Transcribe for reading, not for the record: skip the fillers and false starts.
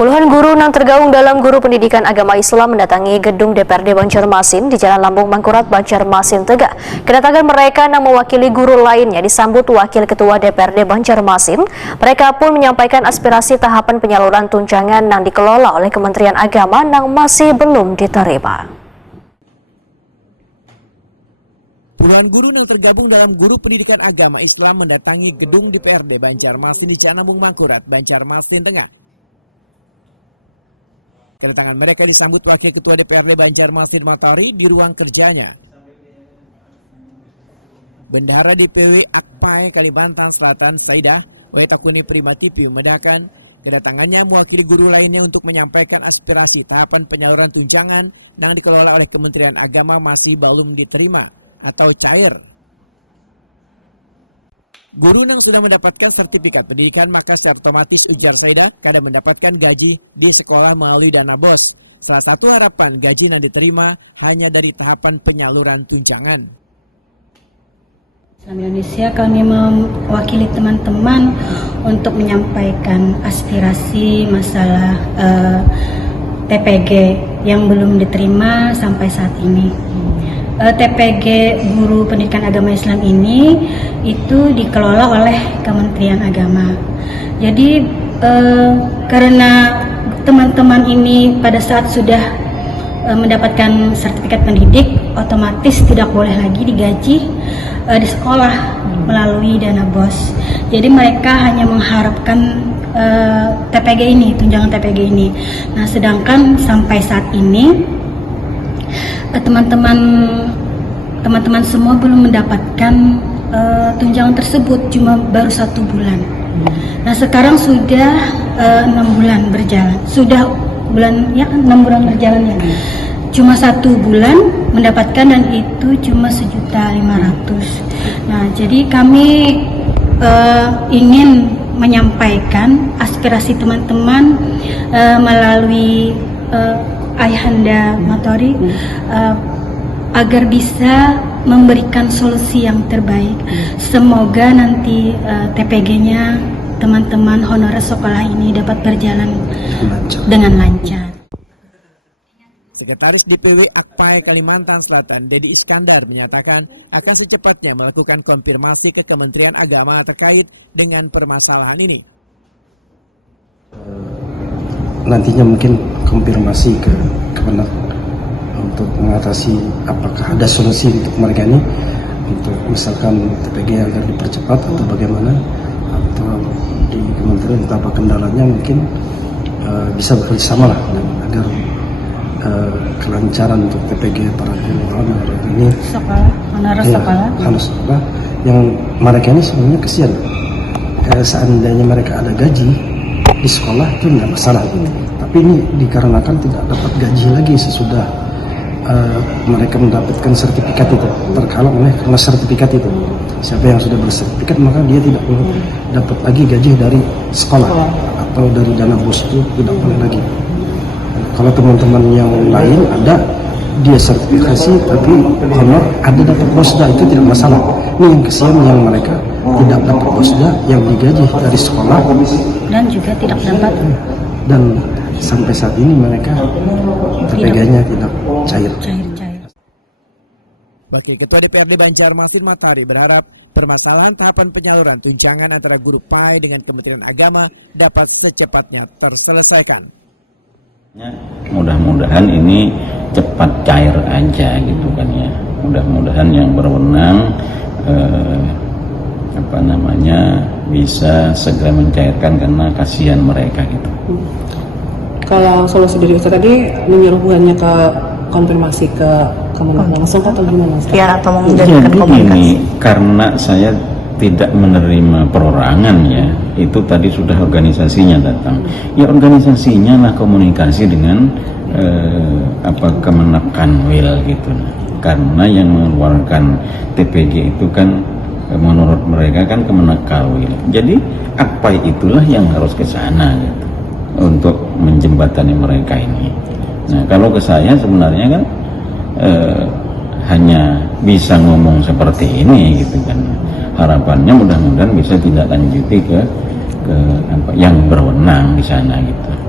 Puluhan guru yang tergabung dalam Guru Pendidikan Agama Islam mendatangi gedung DPRD Banjarmasin di Jalan Lambung Mangkurat, Banjarmasin, Tegak. Kedatangan mereka yang mewakili guru lainnya disambut Wakil Ketua DPRD Banjarmasin. Mereka pun menyampaikan aspirasi tahapan penyaluran tunjangan yang dikelola oleh Kementerian Agama yang masih belum diterima. Puluhan guru yang tergabung dalam Guru Pendidikan Agama Islam mendatangi gedung DPRD Banjarmasin di Jalan Lambung Mangkurat, Banjarmasin Tengah. Kedatangan mereka disambut Wakil Ketua DPRD Banjarmasin Matahari di ruang kerjanya. Bendahara DPW Akpai Kalimantan Selatan Saidah Waitakuni Primatipi memedahkan kedatangannya mewakili guru lainnya untuk menyampaikan aspirasi tahapan penyaluran tunjangan yang dikelola oleh Kementerian Agama masih belum diterima atau cair. Guru yang sudah mendapatkan sertifikat pendidikan maka secara otomatis, ujar Saidah, kadang mendapatkan gaji di sekolah melalui dana BOS. Salah satu harapan gaji yang diterima hanya dari tahapan penyaluran tunjangan. Indonesia, kami mewakili teman-teman untuk menyampaikan aspirasi masalah TPG yang belum diterima sampai saat ini. TPG Guru Pendidikan Agama Islam ini itu dikelola oleh Kementerian Agama. Jadi karena teman-teman ini pada saat sudah mendapatkan sertifikat pendidik, otomatis tidak boleh lagi digaji di sekolah melalui dana BOS. Jadi mereka hanya mengharapkan TPG ini, tunjangan TPG ini. Nah, sedangkan sampai saat ini teman-teman semua belum mendapatkan tunjangan tersebut, cuma baru 1 bulan. Nah, sekarang sudah 6 bulan berjalan, sudah 6 bulan berjalan ya. Cuma 1 bulan mendapatkan dan itu cuma 1.500.000. Nah, jadi kami ingin menyampaikan aspirasi teman-teman melalui Ayahanda Matahari agar bisa memberikan solusi yang terbaik. Semoga nanti TPG-nya teman-teman honorer sekolah ini dapat berjalan dengan lancar. Sekretaris DPW Akpai Kalimantan Selatan, Dedi Iskandar, menyatakan akan secepatnya melakukan konfirmasi ke Kementerian Agama terkait dengan permasalahan ini. Nantinya mungkin konfirmasi ke Kemenak untuk mengatasi apakah ada solusi untuk mereka ini, untuk misalkan TPG agar dipercepat atau bagaimana, atau di kementerian entah apa kendalanya, mungkin bisa bekerjasama lah dan agar kelancaran untuk TPG para guru honorer ini honorer sekolah yang mereka ini sebenarnya kesian. Seandainya mereka ada gaji di sekolah itu tidak masalah gitu. Tapi ini dikarenakan tidak dapat gaji lagi sesudah mereka mendapatkan sertifikat itu, terhalang oleh karena sertifikat itu. Siapa yang sudah bersertifikat maka dia tidak boleh dapat lagi gaji dari sekolah atau dari dana BOS, itu tidak boleh lagi. Kalau teman-teman yang lain ada dia sertifikasi tapi honor ada dapat BOSDA, itu tidak masalah. Ini yang kesian yang mereka tidak dapat BOSDA yang digaji dari sekolah Dan juga tidak dapat. Dan sampai saat ini mereka TPG-nya tidak cair. Wakil Ketua DPRD Banjarmasin Matahari berharap permasalahan tahapan penyaluran tunjangan antara guru PAI dengan Kementerian Agama dapat secepatnya terselesaikan. Mudah-mudahan ini cepat cair aja gitu kan ya. Mudah-mudahan yang berwenang bisa segera mencairkan karena kasihan mereka gitu. Kalau solusi dari Ustaz tadi menyuruhkannya ke konfirmasi ke Kemenak langsung atau gimana Ustaz? Ya, atau menjadikan Jadi komunikasi. ini karena saya tidak menerima perorangan ya, itu tadi sudah organisasinya datang. Ya organisasinya lah komunikasi dengan Kemenak Kanwil gitu. Karena yang mengeluarkan TPG itu kan menurut mereka kan Kemenak Kanwil. Jadi apa itulah yang harus ke sana gitu untuk menjembatani mereka ini. Nah, kalau ke saya sebenarnya kan hanya bisa ngomong seperti ini gitu kan. Harapannya mudah-mudahan bisa tidak lanjuti ke yang berwenang di sana gitu.